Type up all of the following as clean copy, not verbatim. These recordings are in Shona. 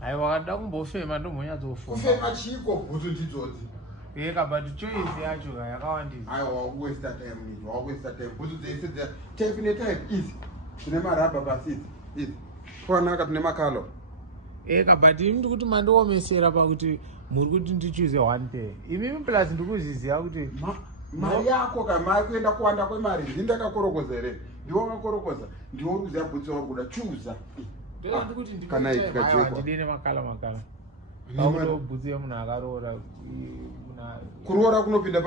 I wakada kumbofema ndomonyadzofoma. Kufema chiko bhutu ndidzodzi. Yeka but choice yacho yakawandisa. Aiwa waste time ni, waste time. Bhutu dzese type ne type easy. Tine maraba basi easy. Kwanaka tine makalo. Yeka but imntu kuti mandiomesera pakuti muri kuti ndichoose one day. Imimi plus ndikuziziya kuti mari yako kama kuenda kuwanda kwemari ndindakakorokoza here. Ndiwo wakakorokoza. Ndiwo ruziya bhutsu wakuda chuza. Kana ndidine makala paudo bhutsu yemunhu akaroora kuroora kunopinda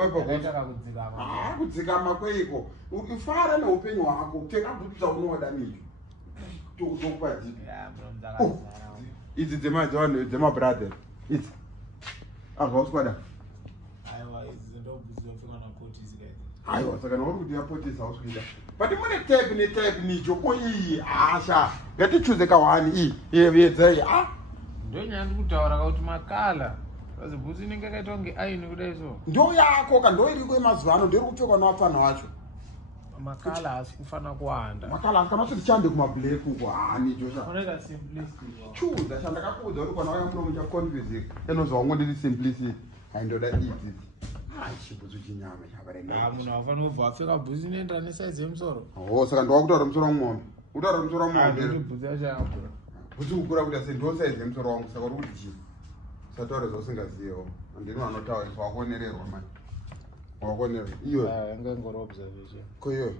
kudzikama kweiko ufara neupenyu hwako kutenga bhutsu dzaunoda nicho tokupadika idzi dzemabrother idzi ahvauswada aiwa saka nauri kuti yapotisa hauswida but mune type netype nicho ko iyi hasha ngatichuze kawani iyi yevedzai ndonyaya ndikutaura kuti makala kazi bhutsu inenge yakaitwa kunge aini kudai so ndo yako ndo iri kwemazuva ano ndiri kupfekwa navapfana wacho makala hasi kufana kuwanda makala hasi kana kuti chande kumablack uko hani josha unoita simplicity chuza chandakakuudza kuti kana waya muno muchaconfuse enozva wangu ndiri simplicity haindoda idzi chibhutsu chinyama chabarenda munhu afanira kubva apfeka bhutsu inoenderana nesaizi yemusoro saka ndowakutaura musoro wamombe utaura musoro wamombe bhutsu yacho yakakura bhutsu kukura kuti asi ndo saizi yemusoro wangu saka uri kuti chii sataura zvausingaziyewo handini vanotauriswa wakonererwa mani wakonererwa iyo yanga ingori observation koiyoyo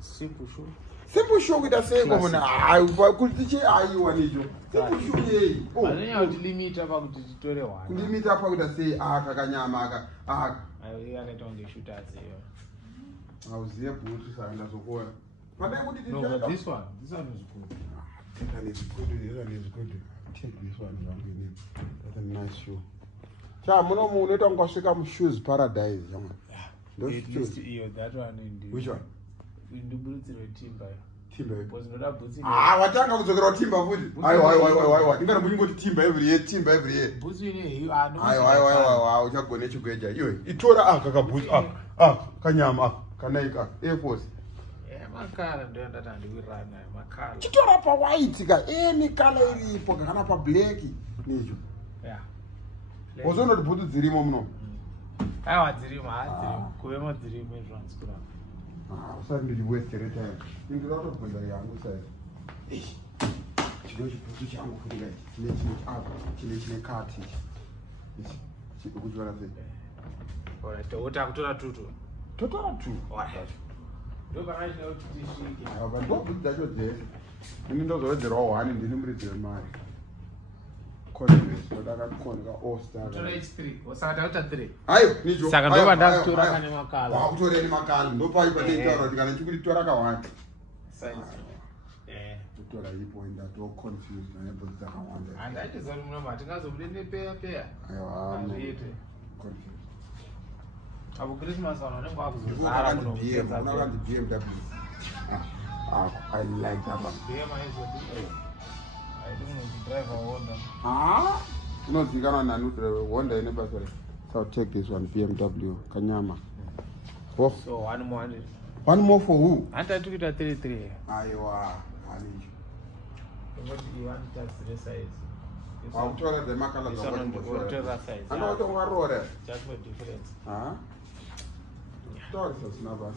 simple show kuita seiko munhu kuti chi aiwa nicho simple show yei hazvinyanya kuti limita pakuti titore one kulimita pakuita sei aka kanyama aka akaita kunge shuta aziyo hauziye bhutsu saka ndazokuona padai kuti this one is good take this one zvangu that's a nice shoe muno unoita ngasvika mushoes paradise jamani that one which one ndiburutsirwe timba watanga kudzokera timba futi aiwa ndingana muchingoti timba every year uchagone chigweja iwe itora kakabhutsu kanyama kanaika air force makala ndio ndata ndiwirana makala chitora pa white ka any color iripo kana pa black nicho uzonoti bhutsu dzirimo muno aiwa dzirimo kuvemo dzirimo ezvansikura usati ndiri wastere time indira kutobvunza yangu sai chino chibhutsu changu futi kai chine kati kuchiona sei ota kutora tutu totora tu ndobhutsu dzacho dzese ini ndozowedzerawo one ndini muridzire mari saka ndova ndakutora kane makala wakutoreni makala ndopai pateitaura kuti kana chikuritora kawanda totora ipo ndatoconfuse nanyabhutsu dzakawanda handaitiza kuti muno matingazobude nepeya hazviite apo christmas vanhu vanenge vakuzozara muno BMW I like that one. Unozikanwa nani Honda ine basa. So take this one BMW Kanyama. So one more for who? Anta tukuita 33. Aiwa, ani. What do you want just the size? Autora the makala za whatever size. Ano to warore. Just for difference. Stories of Nabas.